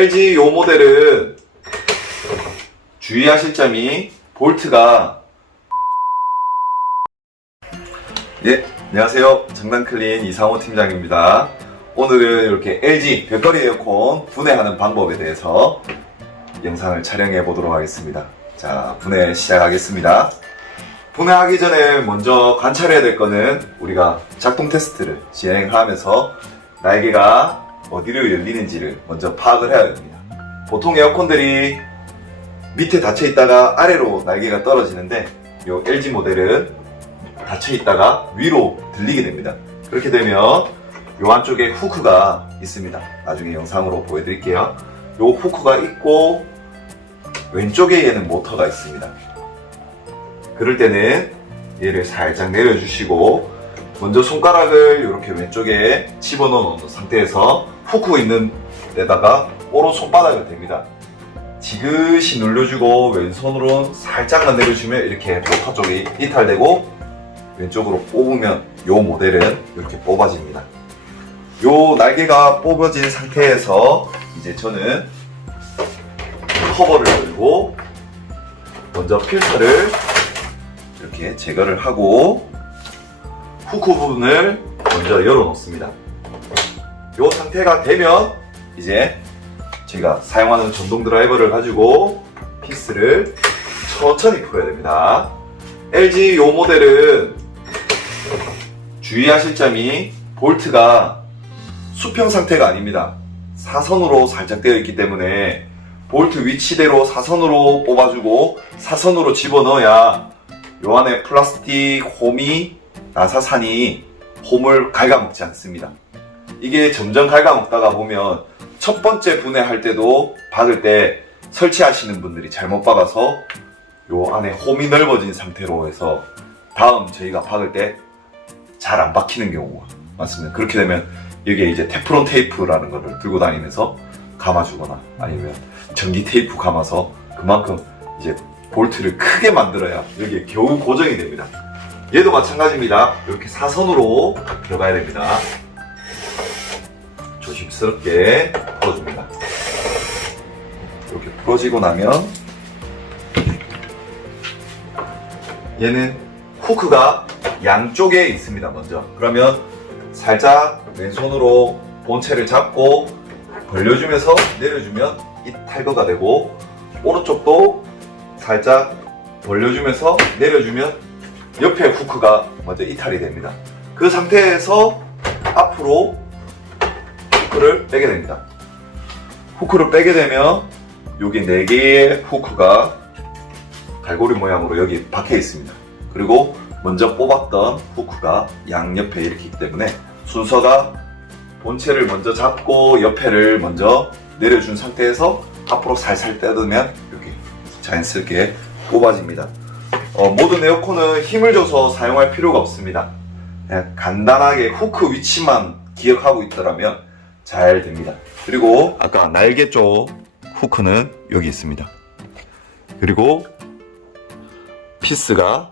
LG 요 모델은 주의하실 점이 볼트가 안녕하세요. 정단클린 이상호 팀장입니다. 오늘은 이렇게 LG 벽걸이 에어컨 분해하는 방법에 대해서 영상을 촬영해 보도록 하겠습니다. 자, 분해 시작하겠습니다. 분해하기 전에 먼저 관찰해야 될 거는 우리가 작동 테스트를 진행하면서 날개가 어디로 열리는지를 먼저 파악을 해야 됩니다. 보통 에어컨들이 밑에 닫혀 있다가 아래로 날개가 떨어지는데 이 LG 모델은 닫혀 있다가 위로 들리게 됩니다. 그렇게 되면 이 안쪽에 후크가 있습니다. 나중에 영상으로 보여드릴게요. 이 후크가 있고 왼쪽에 얘는 모터가 있습니다. 그럴 때는 얘를 살짝 내려주시고 먼저 손가락을 이렇게 왼쪽에 집어넣은 상태에서 후크 있는 데다가 오른 손바닥을 댑니다. 지그시 눌러주고 왼손으로 살짝만 내려주면 이렇게 모터 쪽이 이탈되고 왼쪽으로 뽑으면 이 모델은 이렇게 뽑아집니다. 이 날개가 뽑아진 상태에서 이제 저는 커버를 열고 먼저 필터를 이렇게 제거를 하고 후크 부분을 먼저 열어 놓습니다. 이 상태가 되면 이제 제가 사용하는 전동 드라이버를 가지고 피스를 천천히 풀어야 됩니다. LG 요 모델은 주의하실 점이 볼트가 수평 상태가 아닙니다. 사선으로 살짝 되어 있기 때문에 볼트 위치대로 사선으로 뽑아주고 사선으로 집어넣어야 요 안에 플라스틱 홈이 나사산이 홈을 갉아먹지 않습니다. 이게 점점 갉아먹다가 보면 첫 번째 분해할 때도 박을 때 설치하시는 분들이 잘못 박아서 요 안에 홈이 넓어진 상태로 해서 다음 저희가 박을 때 잘 안 박히는 경우가 많습니다. 그렇게 되면 여기에 이제 테프론 테이프라는 거를 들고 다니면서 감아주거나 아니면 전기 테이프 감아서 그만큼 이제 볼트를 크게 만들어야 여기에 겨우 고정이 됩니다. 얘도 마찬가지입니다. 이렇게 사선으로 들어가야 됩니다. 조심스럽게 풀어줍니다. 이렇게 풀어지고 나면 얘는 후크가 양쪽에 있습니다. 먼저 그러면 살짝 왼손으로 본체를 잡고 벌려주면서 내려주면 이 탈거가 되고 오른쪽도 살짝 벌려주면서 내려주면 옆에 후크가 먼저 이탈이 됩니다. 그 상태에서 앞으로 후크를 빼게 됩니다. 후크를 빼게 되면 여기 4개의 후크가 갈고리 모양으로 여기 박혀 있습니다. 그리고 먼저 뽑았던 후크가 양옆에 이렇게 있기 때문에 순서가 본체를 먼저 잡고 옆에를 먼저 내려준 상태에서 앞으로 살살 떼두면 이렇게 자연스럽게 뽑아집니다. 모든 에어컨은 힘을 줘서 사용할 필요가 없습니다. 그냥 간단하게 후크 위치만 기억하고 있더라면 잘 됩니다. 그리고 아까 날개 쪽 후크는 여기 있습니다. 그리고 피스가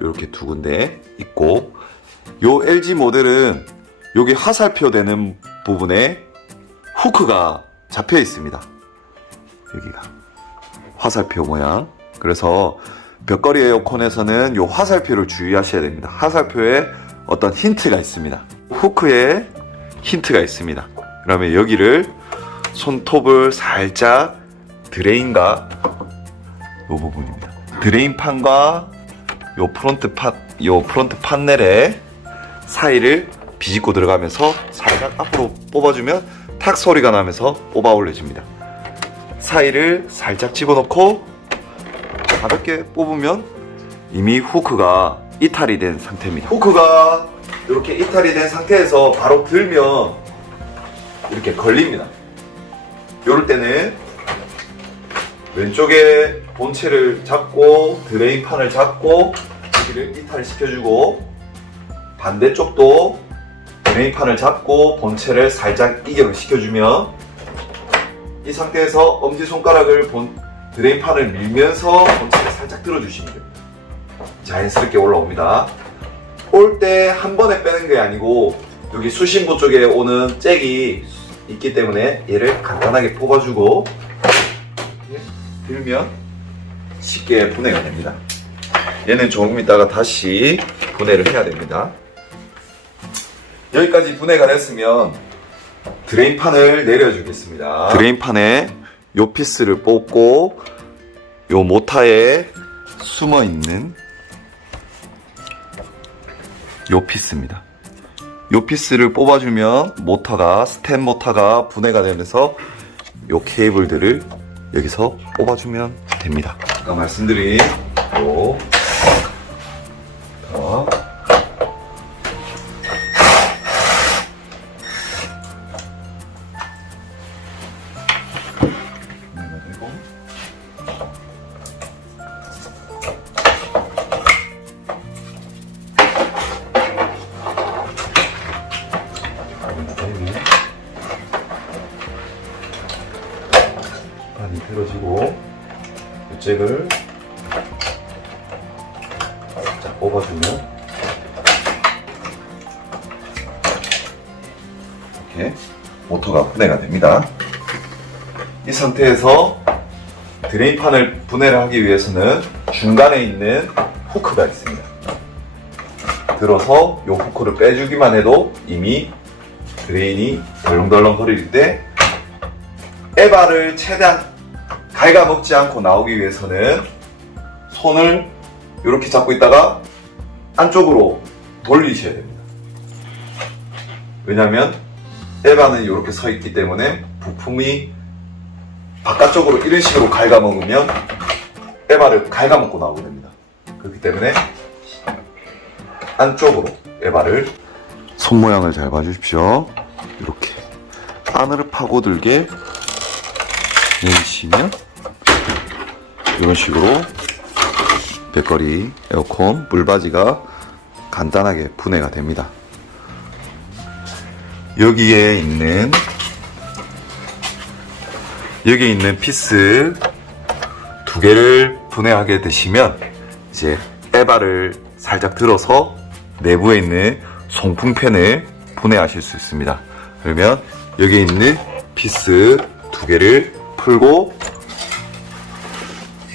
이렇게 2군데 있고 요 LG 모델은 여기 화살표 되는 부분에 후크가 잡혀 있습니다. 여기가 화살표 모양. 그래서 벽걸이 에어컨에서는 요 화살표를 주의하셔야 됩니다. 화살표에 어떤 힌트가 있습니다. 후크에 힌트가 있습니다. 그러면 여기를 손톱을 살짝 드레인과 요 부분입니다. 드레인판과 요 프론트 판넬의 사이를 비집고 들어가면서 살짝 앞으로 뽑아주면 탁 소리가 나면서 뽑아 올려집니다. 사이를 살짝 집어넣고 가볍게 뽑으면 이미 후크가 이탈이 된 상태입니다. 후크가 이렇게 이탈이 된 상태에서 바로 들면 이렇게 걸립니다. 이럴 때는 왼쪽에 본체를 잡고 드레인판을 잡고 여기를 이탈시켜주고 반대쪽도 드레인판을 잡고 본체를 살짝 이격을 시켜주면 이 상태에서 엄지손가락을 드레인판을 밀면서 본체를 살짝 들어주시면 됩니다. 자연스럽게 올라옵니다. 올 때 한 번에 빼는 게 아니고 여기 수신부 쪽에 오는 잭이 있기 때문에 얘를 간단하게 뽑아주고 들면 쉽게 분해가 됩니다. 얘는 조금 있다가 다시 분해를 해야 됩니다. 여기까지 분해가 됐으면 드레인판을 내려주겠습니다. 드레인판에 요 피스를 뽑고 요 모타에 숨어있는 요 피스입니다. 요 피스를 뽑아주면 모터가 스텐 모터가 분해가 되면서 요 케이블들을 여기서 뽑아주면 됩니다. 아까 말씀드린 요 판이 틀어지고 잭을 자 뽑아주면 이렇게 모터가 분해가 됩니다. 이 상태에서 드레인판을 분해를 하기 위해서는 중간에 있는 후크가 있습니다. 들어서 이 후크를 빼주기만 해도 이미 드레인이 덜렁덜렁 거릴 때 에바를 최대한 갉아먹지 않고 나오기 위해서는 손을 이렇게 잡고 있다가 안쪽으로 돌리셔야 됩니다. 왜냐하면 에바는 이렇게 서 있기 때문에 부품이 바깥쪽으로 이런 식으로 갉아먹으면 에바를 갉아먹고 나오게 됩니다. 그렇기 때문에 안쪽으로 에바를 손 모양을 잘 봐주십시오. 이렇게 안으로 파고들게 내리시면 이런 식으로 배터리, 에어컨, 물바지가 간단하게 분해가 됩니다. 여기에 있는 피스 두 개를 분해하게 되시면 이제 에바를 살짝 들어서 내부에 있는 송풍팬을 분해하실 수 있습니다. 그러면 여기 있는 피스 두 개를 풀고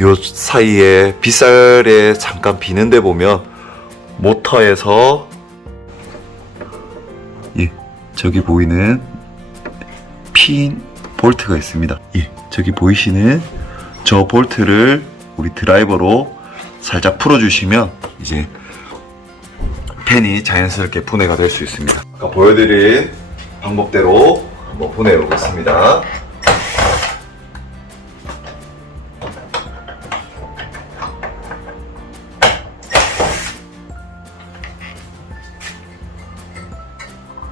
요 사이에 빗살에 잠깐 비는데 보면 모터에서 저기 보이는 핀 볼트가 있습니다. 저기 보이시는 저 볼트를 우리 드라이버로 살짝 풀어주시면 이제 팬이 자연스럽게 분해가 될 수 있습니다. 아까 보여드린 방법대로 한번 분해해 보겠습니다.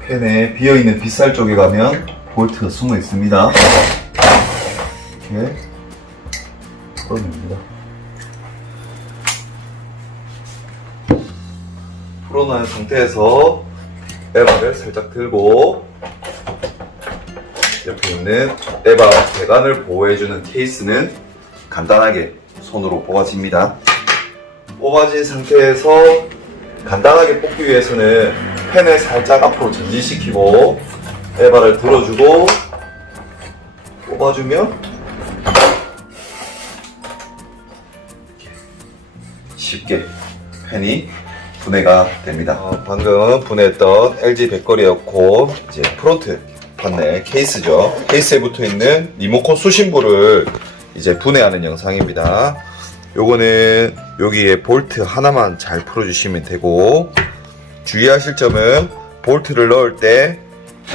팬에 비어있는 빗살 쪽에 가면 볼트가 숨어 있습니다. 이렇게 풀어냅니다. 풀어놓은 상태에서 에바를 살짝 들고 옆에 있는 에바 배관을 보호해주는 케이스는 간단하게 손으로 뽑아집니다. 뽑아진 상태에서 간단하게 뽑기 위해서는 팬을 살짝 앞으로 전진시키고 에바를 들어주고 뽑아주면 쉽게 팬이 분해가 됩니다. 방금 분해했던 LG 배터리 에어컨 이제 프론트 판넬 케이스죠. 케이스에 붙어있는 리모컨 수신부를 이제 분해하는 영상입니다. 요거는 여기에 볼트 하나만 잘 풀어주시면 되고, 주의하실 점은 볼트를 넣을 때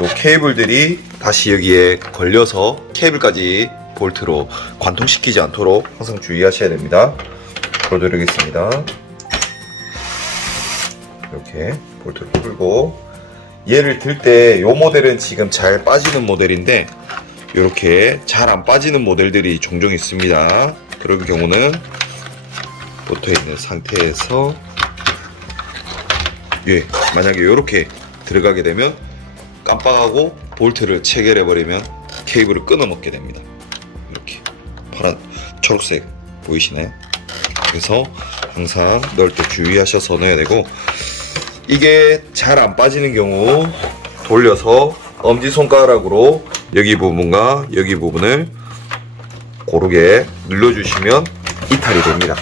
요 케이블들이 다시 여기에 걸려서 케이블까지 볼트로 관통시키지 않도록 항상 주의하셔야 됩니다. 보여드리겠습니다. 이렇게 볼트를 풀고, 얘를 들 때 요 모델은 지금 잘 빠지는 모델인데 이렇게 잘 안 빠지는 모델들이 종종 있습니다. 그럴 경우는 붙어있는 상태에서 만약에 이렇게 들어가게 되면 깜빡하고 볼트를 체결해 버리면 케이블을 끊어 먹게 됩니다. 이렇게 파란 초록색 보이시나요? 그래서 항상 넣을 때 주의하셔서 넣어야 되고, 이게 잘 안 빠지는 경우 돌려서 엄지손가락으로 여기 부분과 여기 부분을 고르게 눌러주시면 이탈이 됩니다.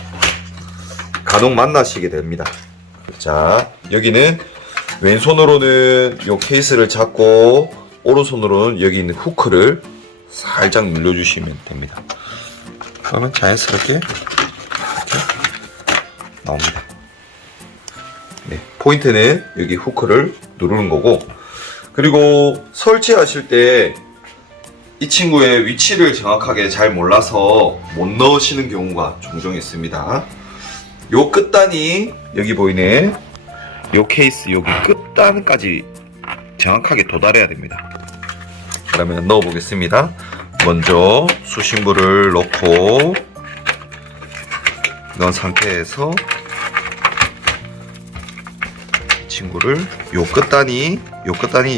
간혹 만나시게 됩니다. 자, 여기는 왼손으로는 이 케이스를 잡고 오른손으로는 여기 있는 후크를 살짝 눌러주시면 됩니다. 그러면 자연스럽게 이렇게 나옵니다. 네, 포인트는 여기 후크를 누르는 거고, 그리고 설치하실 때 이 친구의 위치를 정확하게 잘 몰라서 못 넣으시는 경우가 종종 있습니다. 요 끝단이 여기 보이네, 요 케이스 여기 끝단까지 정확하게 도달해야 됩니다. 그러면 넣어 보겠습니다. 먼저 수신부를 넣고 넣은 상태에서 이 친구를 요 끝단이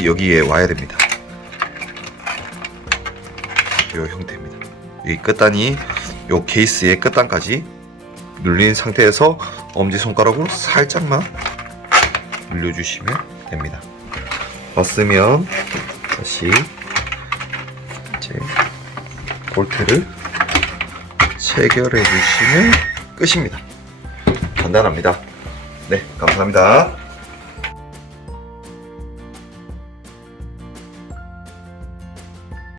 여기에 와야 됩니다. 요 형태입니다. 이 끝단이 요 케이스의 끝단까지 눌린 상태에서 엄지손가락으로 살짝만 눌려주시면 됩니다. 왔으면 다시 이제 볼트를 체결해 주시면 끝입니다. 간단합니다. 네, 감사합니다.